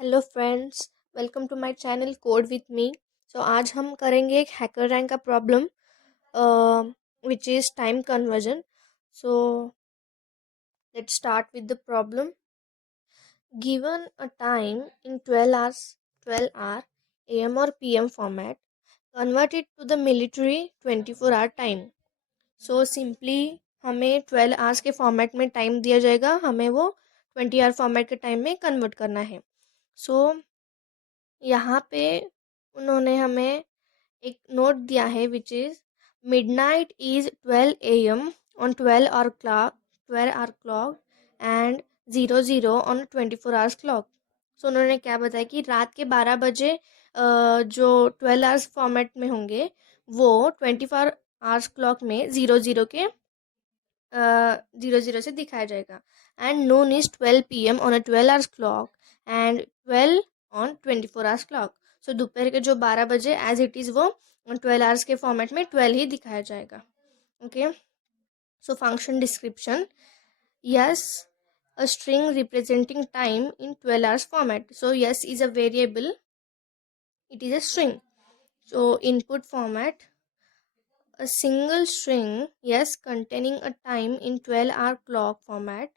Hello friends, welcome to my channel code with me. आज हम करेंगे एक हैकर रैंक का problem which is time conversion. So let's start with the problem. Given a time in 12 hour AM or PM format, convert it to the military 24 hour time. So simply हमें 12 hours के format में time दिया जाएगा, हमें वो 20 hour format के time में convert करना है। सो यहाँ पे उन्होंने हमें एक नोट दिया है which is midnight is 12 AM on 12 hour clock and 00 on 24 hours clock. So उन्होंने क्या बताया कि रात के 12 बजे जो 12 hours फॉर्मेट में होंगे वो 24 hours क्लॉक में 00 के 00 से दिखाया जाएगा। And noon is 12 PM on a 12 hours clock and 12 on 24 hours clock. So दोपहर के जो 12 बजे एज इट इज़ वो 12 hours के फॉर्मेट में 12 ही दिखाया जाएगा। Okay, so function description, yes a string representing time in 12 hours format. So yes is a variable, it is a string. So input format, a single string yes containing a time in 12 hour clock format.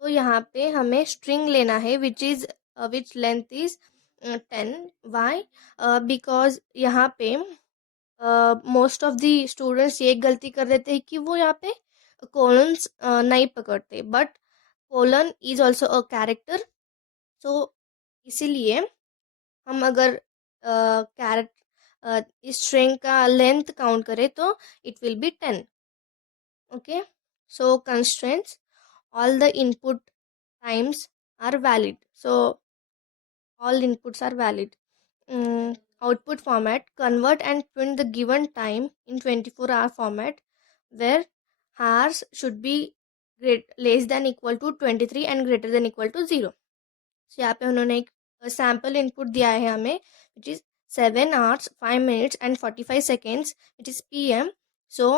तो यहाँ पे हमें string लेना है which is which length is 10। Why? Because यहाँ पे most of the students ये गलती कर देते हैं कि वो यहाँ पे कोलन्स नहीं पकड़ते, but colon is also a character. So इसीलिए हम अगर इस स्ट्रिंग का लेंथ काउंट करें तो it will be 10। Okay, so constraints, all the input times are valid. So all inputs are valid. Output format, convert and print the given time in 24 hour format where hours should be less than equal to 23 and greater than equal to 0. So यहाँ पे उन्होंने एक sample input दिया है हमें which is 7 hours 5 minutes and 45 seconds, which is PM. So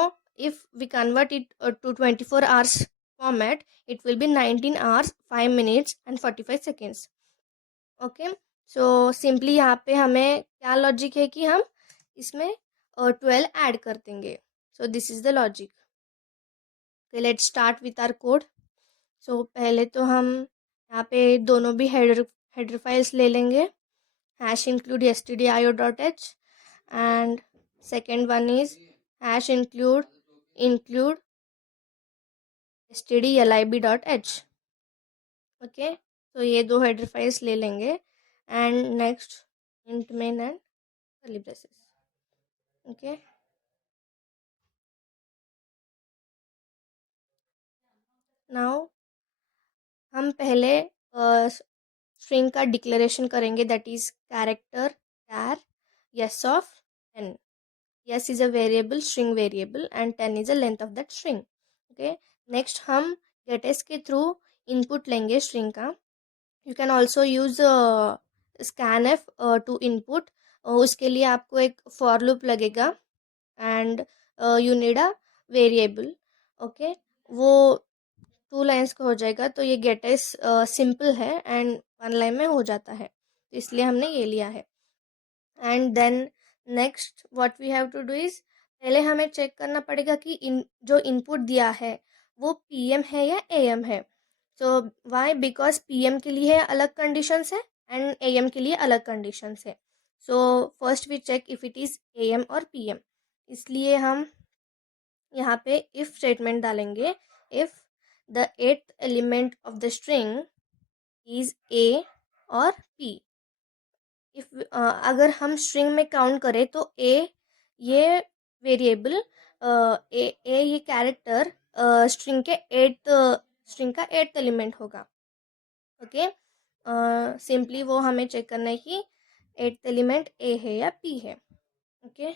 if we convert it to 24 hours format, it will be 19 hours 5 minutes and 45 seconds. Okay, so simply यहाँ पे हमें क्या लॉजिक है कि हम इसमें 12 ऐड कर देंगे। So this is the logic. Let's start with our code. So पहले तो हम यहाँ पे दोनों भी हेडर फाइल्स ले लेंगे, hash include stdio.h and second one is hash include stdlib.h. Okay, तो ये दो हेडर फाइल्स ले लेंगे and next int main and curly braces. Okay, now हम पहले स्ट्रिंग का डिक्लेरेशन करेंगे, that is character char yes of 10. yes is a variable, string variable and 10 is the length of that string. okay, next हम getters के through input लेंगे string का। You can also use scanf to input. उसके लिए आपको एक for loop लगेगा and you need a variable. Okay, वो 2 लाइन्स का हो जाएगा, तो ये गेटस सिंपल है एंड 1 लाइन में हो जाता है, तो इसलिए हमने ये लिया है। And then next what we have to do is, पहले हमें चेक करना पड़ेगा कि जो इनपुट दिया है वो PM है या AM है। सो वाई? बिकॉज PM के लिए अलग कंडीशंस है एंड AM के लिए अलग कंडीशंस है। So first we check if it is AM और PM। इसलिए हम यहाँ पे इफ स्टेटमेंट डालेंगे, if the 8th element of the string is A और P। इफ अगर हम स्ट्रिंग में काउंट करें तो ये वेरिएबल ये कैरेक्टर स्ट्रिंग के 8th एलिमेंट होगा। ओके, सिंपली वो हमें चेक करना है कि 8th एलिमेंट A है या P है। Okay,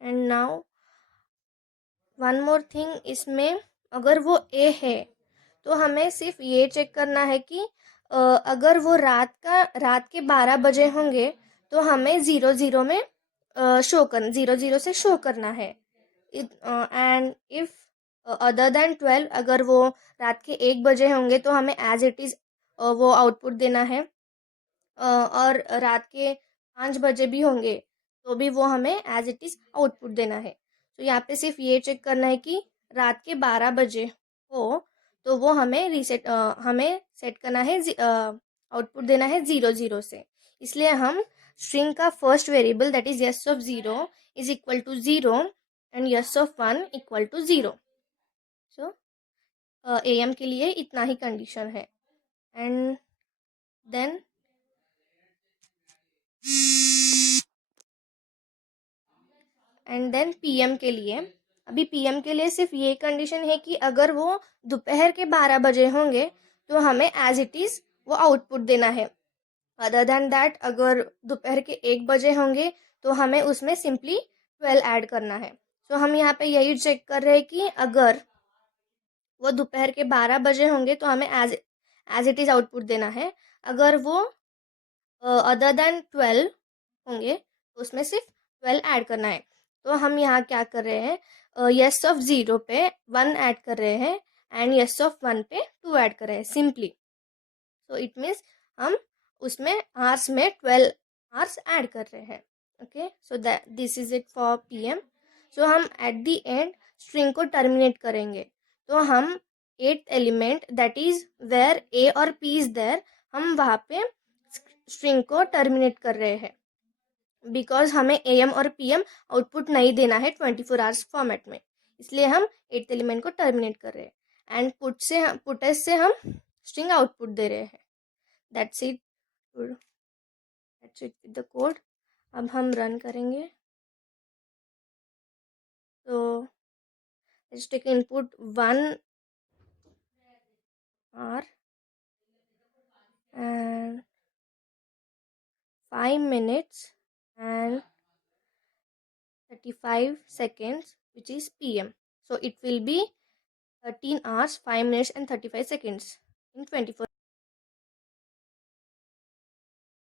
and now one more thing, इसमें अगर वो A है तो हमें सिर्फ ये चेक करना है कि अगर वो रात के 12 बजे होंगे तो हमें 00 में शो करना, 00 से शो करना है। एंड इफ अदर देन 12, अगर वो रात के 1 बजे होंगे तो हमें एज इट इज़ वो आउटपुट देना है, और रात के 5 बजे भी होंगे तो भी वो हमें एज इट इज़ आउटपुट देना है। तो यहाँ पे सिर्फ ये चेक करना है कि रात के 12 बजे हो तो वो हमें हमें सेट करना है, आउटपुट देना है 0 0 से। इसलिए हम स्ट्रिंग का first variable that is s of 0 is equal to 0 and s of 1 equal to 0। So AM के लिए इतना ही कंडीशन है। एंड देन PM के लिए, अभी PM के लिए सिर्फ ये कंडीशन है कि अगर वो दोपहर के 12 बजे होंगे तो हमें एज इट इज़ वो आउटपुट देना है। अदर देन दैट, अगर दोपहर के 1 बजे होंगे तो हमें उसमें सिंपली 12 ऐड करना है। तो हम यहाँ पे यही चेक कर रहे हैं कि अगर वो दोपहर के 12 बजे होंगे तो हमें एज इट इज़ आउटपुट देना है। अगर वो अदर देन 12 होंगे तो उसमें सिर्फ 12 ऐड करना है। तो हम यहाँ क्या कर रहे हैं, यस ऑफ 0 पे 1 ऐड कर रहे हैं एंड यस ऑफ 1 पे 2 ऐड कर रहे हैं सिंपली। सो इट मीन्स हम उसमें आवर्स में 12 आवर्स ऐड कर रहे हैं। Okay, so that this is it for PM। So हम एट द एंड स्ट्रिंग को टर्मिनेट करेंगे। तो हम 8th element that is where A और P इज देयर, हम वहाँ पे स्ट्रिंग को टर्मिनेट कर रहे हैं बिकॉज हमें AM और PM आउटपुट नहीं देना है 24 आवर्स फॉर्मेट में। इसलिए हम 8th एलिमेंट को टर्मिनेट कर रहे हैं एंड पुटस से हम स्ट्रिंग आउटपुट दे रहे हैं। That's it, that's it with the code. अब हम रन करेंगे। तो let's take input 1 hour and 5 minutes and 35 seconds, which is PM. So it will be 13 hours 5 minutes and 35 seconds in 24